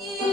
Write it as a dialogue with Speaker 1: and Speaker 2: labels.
Speaker 1: you.